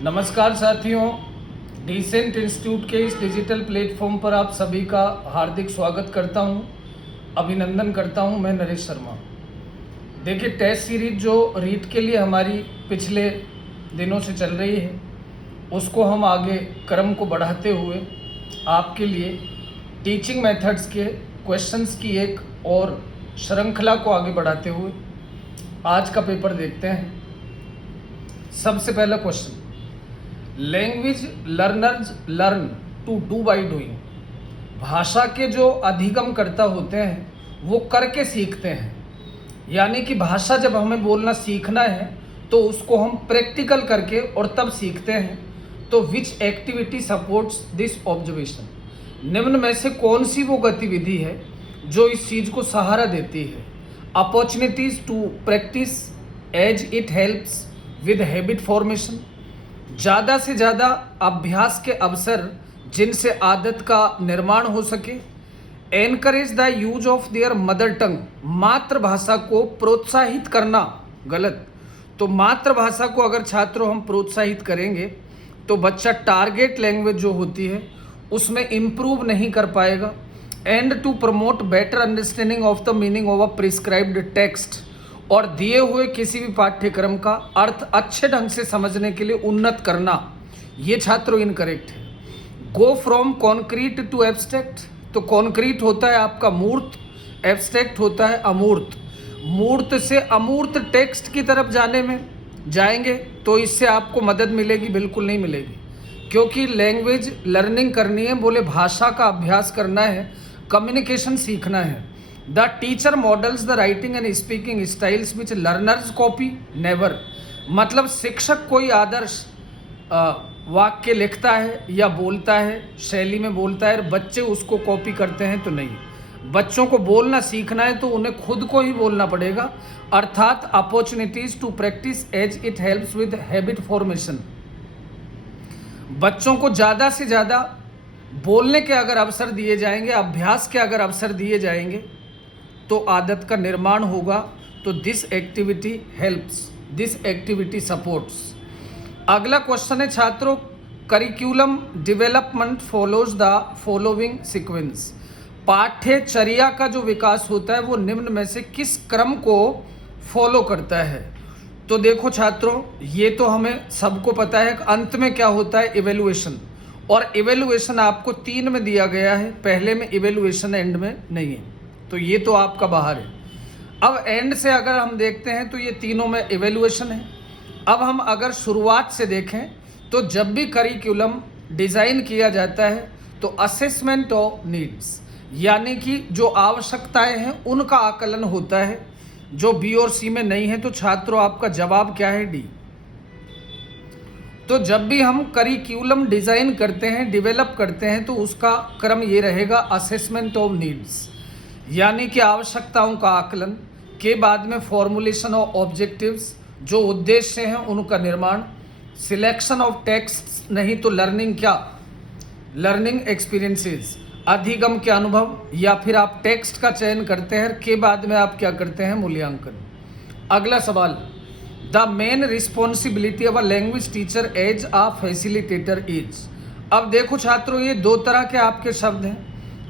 नमस्कार साथियों, decent institute के इस डिजिटल प्लेटफॉर्म पर आप सभी का हार्दिक स्वागत करता हूं, अभिनंदन करता हूं। मैं नरेश शर्मा। देखिए, टेस्ट सीरीज जो रीट के लिए हमारी पिछले दिनों से चल रही है, उसको हम आगे क्रम को बढ़ाते हुए आपके लिए टीचिंग मेथड्स के क्वेश्चंस की एक और श्रृंखला को आगे बढ़ाते हुए आज का पेपर देखते हैं। सबसे पहला question, language learners learn to do by doing. भाषा के जो अधिगमकर्ता होते हैं वो करके सीखते हैं, यानी कि भाषा जब हमें बोलना सीखना है तो उसको हम प्रैक्टिकल करके और तब सीखते हैं। तो विच एक्टिविटी सपोर्ट्स दिस ऑब्जर्वेशन, निम्न में से कौन सी वो गतिविधि है जो इस चीज़ को सहारा देती है। Opportunities to practice as it helps with habit formation, ज़्यादा से ज़्यादा अभ्यास के अवसर जिनसे आदत का निर्माण हो सके। Encourage the use of their mother tongue, मातृभाषा को प्रोत्साहित करना। गलत। तो मातृभाषा को अगर छात्रों हम प्रोत्साहित करेंगे तो बच्चा टारगेट लैंग्वेज जो होती है उसमें इम्प्रूव नहीं कर पाएगा। And to promote better understanding of the meaning of a prescribed text, और दिए हुए किसी भी पाठ्यक्रम का अर्थ अच्छे ढंग से समझने के लिए उन्नत करना। ये छात्रों इनकरेक्ट है। Go from concrete to abstract, तो कॉन्क्रीट होता है आपका मूर्त, एब्स्ट्रैक्ट होता है अमूर्त। मूर्त से अमूर्त टेक्स्ट की तरफ जाने में जाएंगे तो इससे आपको मदद मिलेगी? बिल्कुल नहीं मिलेगी, क्योंकि लैंग्वेज लर्निंग करनी है, बोले भाषा का अभ्यास करना है, कम्युनिकेशन सीखना है। The teacher models the writing and speaking styles which learners copy never, मतलब शिक्षक कोई आदर्श वाक्य लिखता है या बोलता है, शैली में बोलता है, बच्चे उसको कॉपी करते हैं तो नहीं। बच्चों को बोलना सीखना है तो उन्हें खुद को ही बोलना पड़ेगा, अर्थात opportunities to practice as it helps with habit formation. बच्चों को ज़्यादा से ज़्यादा बोलने के अगर अवसर दिए जाएंगे, अभ्यास के अगर अवसर दिए जाएंगे तो आदत का निर्माण होगा। तो this activity helps, this activity supports. अगला क्वेश्चन है छात्रों, curriculum development follows the following sequence. पाठ्यचर्या का जो विकास होता है वो निम्न में से किस क्रम को फॉलो करता है? तो देखो छात्रों, ये तो हमें सबको पता है कि अंत में क्या होता है, इवेल्युएशन। और इवेल्युएशन आपको 3 में दिया गया है, पहले में इवेल्युएशन, एंड में नहीं है, तो ये तो आपका बाहर है। अब एंड से अगर हम देखते हैं तो ये तीनों में इवेल्युएशन है। अब हम अगर शुरुआत से देखें तो जब भी करिकुलम डिज़ाइन किया जाता है तो असेसमेंट ऑफ नीड्स, यानी कि जो आवश्यकताएं हैं उनका आकलन होता है, जो बी और सी में नहीं है। तो छात्रों आपका जवाब क्या है? डी। तो जब भी हम करिकुलम डिज़ाइन करते हैं, डेवलप करते हैं, तो उसका क्रम ये रहेगा, असेसमेंट ऑफ नीड्स, यानी कि आवश्यकताओं का आकलन के बाद में फॉर्मुलेशन ऑफ ऑब्जेक्टिव्स, जो उद्देश्य हैं उनका निर्माण, सिलेक्शन ऑफ टेक्स्ट, नहीं तो लर्निंग क्या, लर्निंग एक्सपीरियंसेस, अधिगम के अनुभव, या फिर आप टेक्स्ट का चयन करते हैं के बाद में आप क्या करते हैं, मूल्यांकन। अगला सवाल, the main responsibility of a language teacher as a facilitator is. अब देखो छात्रों, ये 2 तरह के आपके शब्द हैं,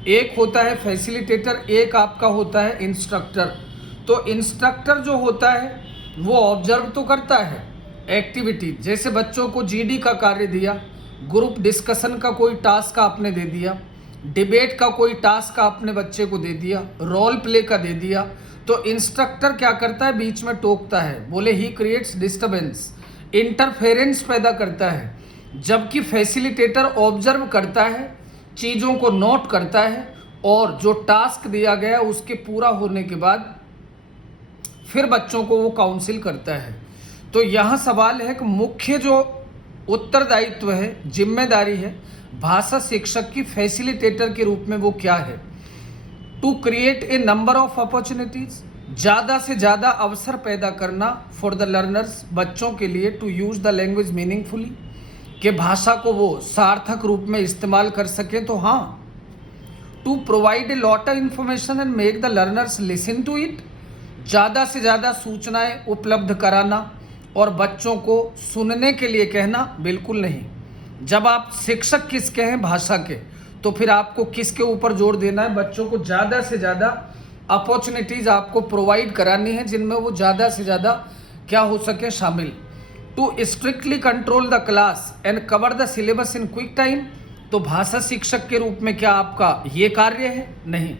एक होता है फैसिलिटेटर, एक आपका होता है इंस्ट्रक्टर। तो इंस्ट्रक्टर जो होता है वो ऑब्जर्व तो करता है एक्टिविटी, जैसे बच्चों को जीडी का कार्य दिया, ग्रुप डिस्कशन का कोई टास्क आपने दे दिया, डिबेट का कोई टास्क आपने बच्चे को दे दिया, रोल प्ले का दे दिया, तो इंस्ट्रक्टर क्या करता है, बीच में टोकता है, बोले ही क्रिएट्स डिस्टर्बेंस, इंटरफेरेंस पैदा करता है। जबकि फैसिलिटेटर ऑब्जर्व करता है, चीज़ों को नोट करता है, और जो टास्क दिया गया उसके पूरा होने के बाद फिर बच्चों को वो काउंसिल करता है। तो यहाँ सवाल है कि मुख्य जो उत्तरदायित्व है, जिम्मेदारी है भाषा शिक्षक की फैसिलिटेटर के रूप में, वो क्या है? To create a number of opportunities, ज़्यादा से ज़्यादा अवसर पैदा करना फॉर द लर्नर्स, बच्चों के लिए, to use the language meaningfully, कि भाषा को वो सार्थक रूप में इस्तेमाल कर सके। तो हाँ, to provide a lot of information and make the learners listen to it, ज़्यादा से ज़्यादा सूचनाएं उपलब्ध कराना और बच्चों को सुनने के लिए कहना बिल्कुल नहीं। जब आप शिक्षक किसके हैं, भाषा के, तो फिर आपको किसके ऊपर जोर देना है, बच्चों को ज़्यादा से ज़्यादा अपॉर्चुनिटीज़ आपको प्रोवाइड करानी है जिनमें वो ज़्यादा से ज़्यादा क्या हो सके, शामिल। To strictly control the class and cover the syllabus in quick time, तो भाषा शिक्षक के रूप में क्या आपका ये कार्य है? नहीं।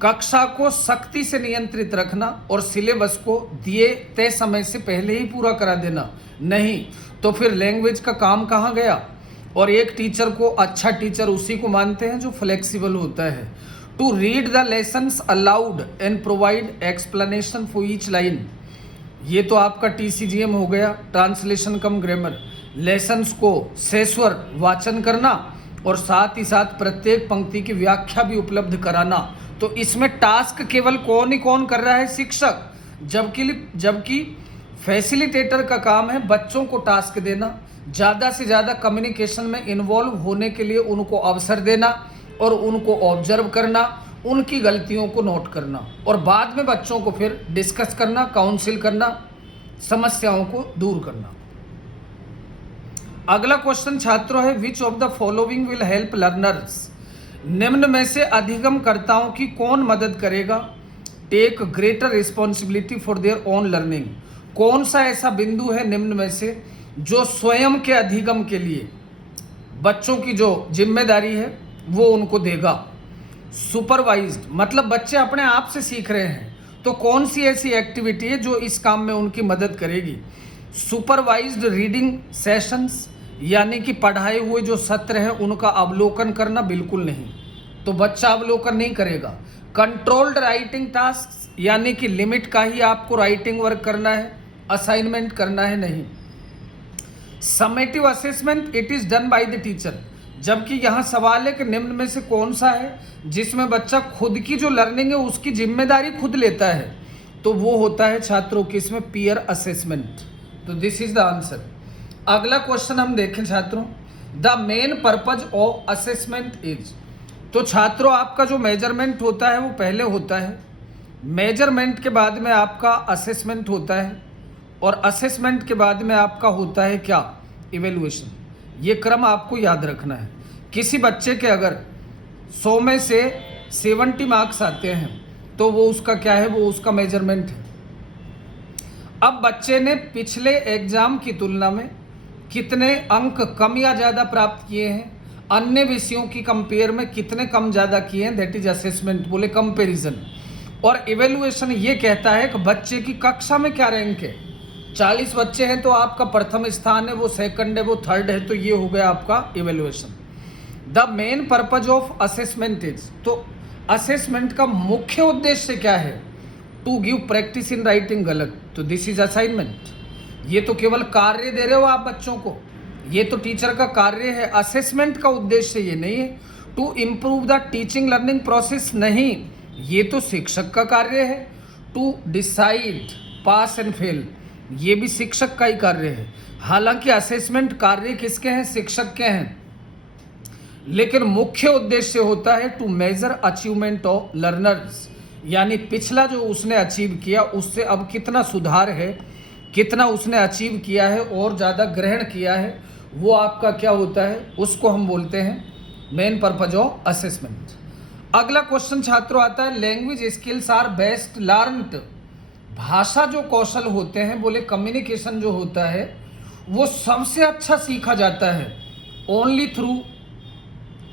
कक्षा को सख्ती से नियंत्रित रखना और सिलेबस को दिए तय समय से पहले ही पूरा करा देना? नहीं। तो फिर लैंग्वेज का काम कहाँ गया? और एक टीचर को अच्छा टीचर उसी को मानते हैं जो फ्लेक्सिबल होता है। To read the lessons aloud and provide explanation for each line, ये तो आपका TCGM हो गया, ट्रांसलेशन कम ग्रामर। लेसन्स को सेस्वर वाचन करना और साथ ही साथ प्रत्येक पंक्ति की व्याख्या भी उपलब्ध कराना। तो इसमें टास्क केवल कौन ही कौन कर रहा है? शिक्षक। जबकि फैसिलिटेटर का काम है बच्चों को टास्क देना, ज़्यादा से ज़्यादा कम्युनिकेशन में इन्वॉल्व होने के लिए उनको अवसर देना और उनको ऑब्जर्व करना, उनकी गलतियों को नोट करना और बाद में बच्चों को फिर डिस्कस करना, काउंसिल करना, समस्याओं को दूर करना। अगला क्वेश्चन छात्रों है, which of the following will help learners, निम्न में से अधिगमकर्ताओं की कौन मदद करेगा? Take greater responsibility for their own learning, कौन सा ऐसा बिंदु है निम्न में से जो स्वयं के अधिगम के लिए बच्चों की जो जिम्मेदारी है वो उनको देगा? सुपरवाइज्ड मतलब बच्चे अपने आप से सीख रहे हैं, तो कौन सी ऐसी एक्टिविटी है जो इस काम में उनकी मदद करेगी? सुपरवाइज्ड रीडिंग सेशंस, यानी कि पढ़ाए हुए जो सत्र हैं उनका अवलोकन करना? बिल्कुल नहीं, तो बच्चा अवलोकन नहीं करेगा। कंट्रोल्ड राइटिंग टास्क, यानी कि लिमिट का ही आपको राइटिंग वर्क करना है, असाइनमेंट करना है? नहीं। Summative assessment, it is done by the teacher, जबकि यहाँ सवाल है कि निम्न में से कौन सा है जिसमें बच्चा खुद की जो लर्निंग है उसकी जिम्मेदारी खुद लेता है? तो वो होता है छात्रों की इसमें पीयर असेसमेंट। तो दिस इज द आंसर। अगला क्वेश्चन हम देखें छात्रों, the main purpose of assessment is, तो छात्रों आपका जो मेजरमेंट होता है वो पहले होता है, मेजरमेंट के बाद में आपका असेसमेंट होता है और असेसमेंट के बाद में आपका होता है क्या? इवेल्युएशन। ये क्रम आपको याद रखना है। किसी बच्चे के अगर 100 में से 70 मार्क्स आते हैं तो वो उसका क्या है? वो उसका मेजरमेंट है। अब बच्चे ने पिछले एग्जाम की तुलना में कितने अंक कम या ज़्यादा प्राप्त किए हैं, अन्य विषयों की कंपेयर में कितने कम ज़्यादा किए हैं, दैट इज असेसमेंट, बोले कंपेरिजन। और इवेल्युएशन ये कहता है कि बच्चे की कक्षा में क्या रैंक है। 40 बच्चे हैं तो आपका प्रथम स्थान है, वो सेकंड है, वो थर्ड है, तो ये हो गया आपका evaluation. The main purpose of assessment is, तो असेसमेंट का मुख्य उद्देश्य क्या है? To give practice in writing, गलत, तो दिस इज असाइनमेंट। ये तो केवल कार्य दे रहे हो आप बच्चों को, ये तो टीचर का कार्य है। असेसमेंट का उद्देश्य ये नहीं है to improve the teaching learning process, नहीं, ये तो शिक्षक का कार्य है। To decide pass and fail, ये भी शिक्षक का ही कार्य है। हालांकि असेसमेंट कार्य किसके हैं? शिक्षक के हैं, लेकिन मुख्य उद्देश्य होता है to measure achievement of learners, यानी पिछला जो उसने अचीव किया उससे अब कितना सुधार है, कितना उसने अचीव किया है और ज़्यादा ग्रहण किया है, वो आपका क्या होता है? उसको हम बोलते हैं मेन पर्पज ऑफ असेसमेंट। अगला क्वेश्चन छात्रों आता है, language skills are best learned, भाषा जो कौशल होते हैं, बोले कम्युनिकेशन जो होता है वो सबसे अच्छा सीखा जाता है only through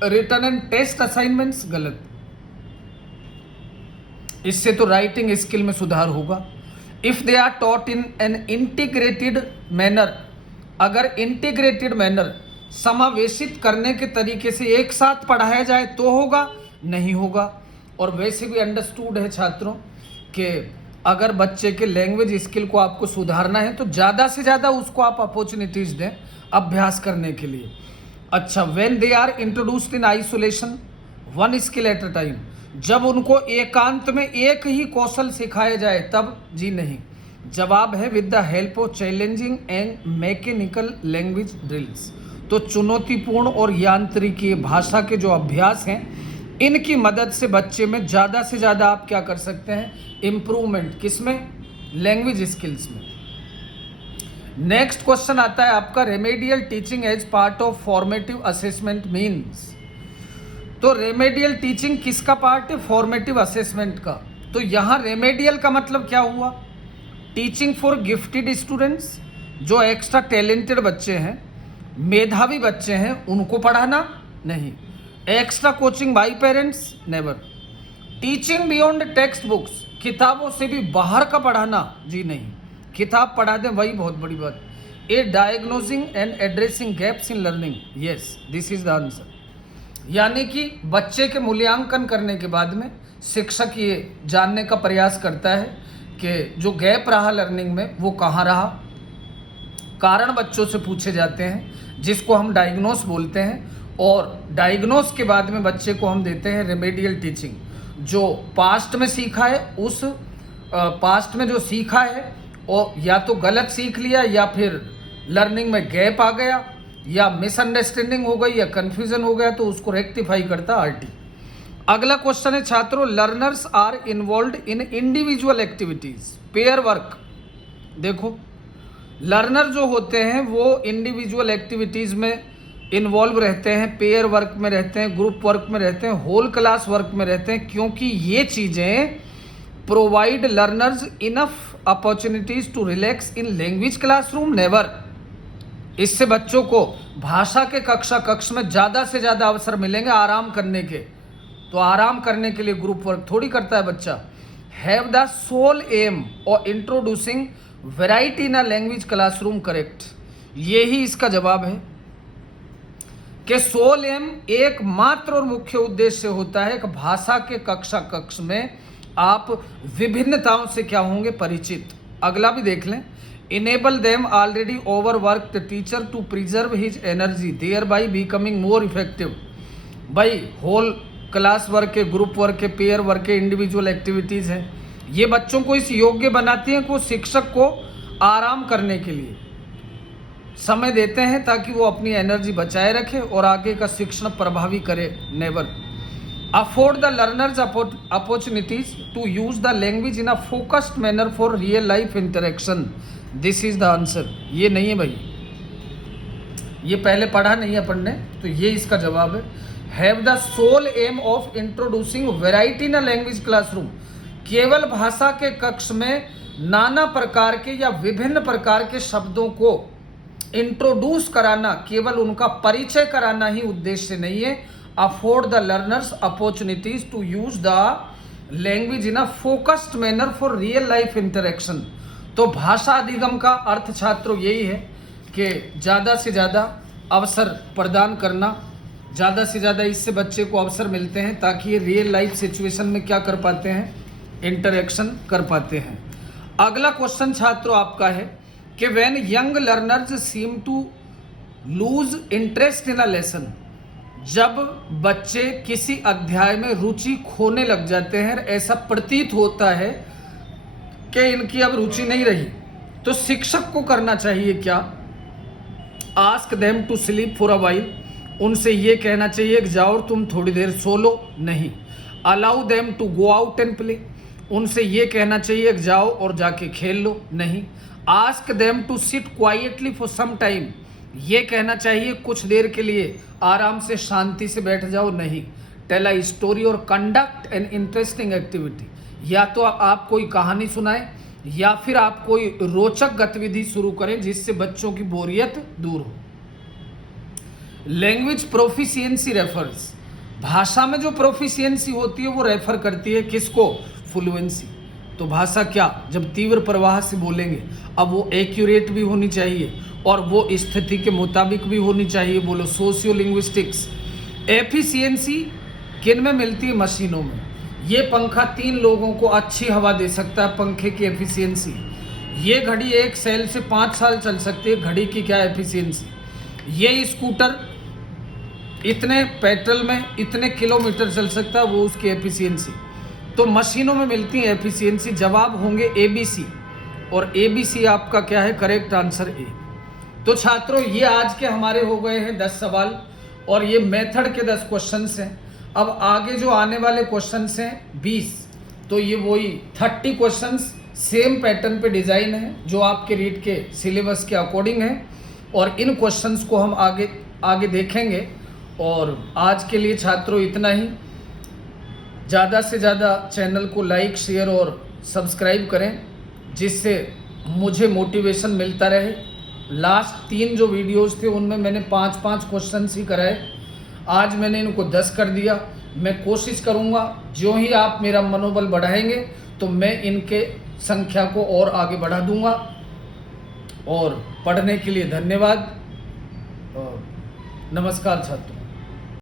written and test assignments, गलत। इससे तो राइटिंग स्किल में सुधार होगा। If they are taught in an integrated manner, अगर इंटीग्रेटेड मैनर समावेशित करने के तरीके से एक साथ पढ़ाया जाए तो होगा, नहीं होगा। और वैसे भी अंडरस्टूड है छात्रों कि अगर बच्चे के लैंग्वेज स्किल को आपको सुधारना है तो ज़्यादा से ज़्यादा उसको आप अपॉर्चुनिटीज़ दें अभ्यास करने के लिए। अच्छा, when they are introduced in isolation one skill at a time, जब उनको एकांत में एक ही कौशल सिखाया जाए तब, जी नहीं। जवाब है with the help of challenging and mechanical language drills, तो चुनौतीपूर्ण और यांत्रिकी भाषा के जो अभ्यास हैं इनकी मदद से बच्चे में ज़्यादा से ज़्यादा आप क्या कर सकते हैं? इम्प्रूवमेंट, किसमें? लैंग्वेज स्किल्स में। नेक्स्ट क्वेश्चन आता है आपका, remedial teaching as part of formative assessment means. तो रेमेडियल टीचिंग किसका पार्ट है? फॉर्मेटिव असेसमेंट का। तो यहाँ रेमेडियल का मतलब क्या हुआ? टीचिंग फॉर गिफ्टेड स्टूडेंट्स, जो एक्स्ट्रा टैलेंटेड बच्चे हैं, मेधावी बच्चे हैं, उनको पढ़ाना नहीं। Extra coaching by parents, never. Teaching beyond text books, किताबों से भी बाहर का पढ़ाना, जी नहीं। किताब पढ़ा दें वही बहुत बड़ी बात। A diagnosing and addressing gaps in learning, yes this is the answer. यानी कि बच्चे के मूल्यांकन करने के बाद में शिक्षक ये जानने का प्रयास करता है कि जो गैप रहा लर्निंग में वो कहाँ रहा। कारण बच्चों से पूछे जाते हैं जिसको हम डायग्नोस बोलते हैं, और डायग्नोस के बाद में बच्चे को हम देते हैं रेमेडियल टीचिंग। जो पास्ट में सीखा है, उस पास्ट में जो सीखा है और या तो गलत सीख लिया, या फिर लर्निंग में गैप आ गया, या मिसअंडरस्टैंडिंग हो गई, या कन्फ्यूजन हो गया, तो उसको रेक्टिफाई करता आरटी। अगला क्वेश्चन है छात्रों, learners are involved in individual activities, pair work. देखो लर्नर जो होते हैं वो इंडिविजुअल एक्टिविटीज में इन्वॉल्व रहते हैं, पेयर वर्क में रहते हैं, ग्रुप वर्क में रहते हैं, होल क्लास वर्क में रहते हैं, क्योंकि ये चीज़ें provide learners enough opportunities to relax in language classroom, never. इससे बच्चों को भाषा के कक्ष में ज़्यादा से ज़्यादा अवसर मिलेंगे आराम करने के। तो आराम करने के लिए ग्रुप वर्क थोड़ी करता है बच्चा। हैव द सोल एम और introducing variety in a language classroom, correct. यही इसका जवाब है कि सोल एम एकमात्र और मुख्य उद्देश्य होता है कि भाषा के कक्ष में आप विभिन्नताओं से क्या होंगे? परिचित। अगला भी देख लें, enable them already overworked teacher to preserve his energy thereby becoming more effective. भाई होल क्लास वर्क के, ग्रुप वर्क के, पेयर वर्क के, इंडिविजुअल एक्टिविटीज़ हैं, ये बच्चों को इस योग्य बनाती हैं कि वो शिक्षक को आराम करने के लिए समय देते हैं ताकि वो अपनी एनर्जी बचाए रखे और आगे का शिक्षण प्रभावी करे, never. Afford the learners opportunities to use the language in a focused manner for real life interaction, this is the answer. ये नहीं है भाई, ये पहले पढ़ा नहीं है अपन ने, तो ये इसका जवाब है। Have the sole aim of introducing variety in a language classroom, केवल भाषा के कक्ष में नाना प्रकार के या विभिन्न प्रकार के शब्दों को इंट्रोड्यूस कराना, केवल उनका परिचय कराना ही उद्देश्य नहीं है। Afford the learners opportunities to use the language in a focused manner for real life interaction. तो भाषा अधिगम का अर्थ छात्रों यही है कि ज़्यादा से ज़्यादा अवसर प्रदान करना, ज़्यादा से ज़्यादा इससे बच्चे को अवसर मिलते हैं ताकि ये रियल लाइफ सिचुएशन में क्या कर पाते हैं? इंटरेक्शन कर पाते हैं। अगला क्वेश्चन छात्रों आपका है कि when young learners seem to lose interest in a lesson, जब बच्चे किसी अध्याय में रुचि खोने लग जाते हैं, ऐसा प्रतीत होता है कि इनकी अब रुचि नहीं रही, तो शिक्षक को करना चाहिए क्या? Ask them to sleep for a while, उनसे ये कहना चाहिए कि जाओ तुम थोड़ी देर सो लो, नहीं। Allow them to go out and play, उनसे ये कहना चाहिए कि जाओ और जाके खेल लो, नहीं। Ask them to sit quietly for some time, ये कहना चाहिए कुछ देर के लिए आराम से शांति से बैठ जाओ, नहीं। टेल अ स्टोरी और कंडक्ट एन इंटरेस्टिंग एक्टिविटी, या तो आप कोई कहानी सुनाएं या फिर आप कोई रोचक गतिविधि शुरू करें जिससे बच्चों की बोरियत दूर हो। लैंग्वेज प्रोफिशिएंसी रेफर्स, भाषा में जो प्रोफिशिएंसी होती है वो रेफर करती है किसको? फ्लुएंसी। तो भाषा क्या, जब तीव्र प्रवाह से बोलेंगे, अब वो एक्यूरेट भी होनी चाहिए और वो स्थिति के मुताबिक भी होनी चाहिए। बोलो सोशियो लिंग्विस्टिक्स। एफिशिएंसी किन में मिलती है? मशीनों में। ये पंखा 3 लोगों को अच्छी हवा दे सकता है, पंखे की एफिशिएंसी। ये घड़ी एक सेल से 5 साल चल सकती है, घड़ी की क्या एफिशिएंसी। ये स्कूटर इतने पेट्रोल में इतने किलोमीटर चल सकता है, वो उसकी एफिशिएंसी। तो मशीनों में मिलती है एफिशिएंसी। जवाब होंगे ABC, और ABC आपका क्या है? Correct answer A. तो छात्रों ये आज के हमारे हो गए हैं 10 सवाल, और ये मेथड के 10 क्वेश्चंस हैं। अब आगे जो आने वाले क्वेश्चंस हैं 20, तो ये वही 30 क्वेश्चंस सेम पैटर्न पे डिज़ाइन है जो आपके रीट के सिलेबस के अकॉर्डिंग है, और इन क्वेश्चंस को हम आगे देखेंगे। और आज के लिए छात्रों इतना ही। ज़्यादा से ज़्यादा चैनल को लाइक, शेयर और सब्सक्राइब करें, जिससे मुझे मोटिवेशन मिलता रहे। लास्ट 3 जो वीडियोस थे उनमें मैंने 5-5 क्वेश्चन ही कराए, आज मैंने इनको 10 कर दिया। मैं कोशिश करूँगा जो ही आप मेरा मनोबल बढ़ाएंगे तो मैं इनके संख्या को और आगे बढ़ा दूँगा। और पढ़ने के लिए धन्यवाद और नमस्कार छात्रों।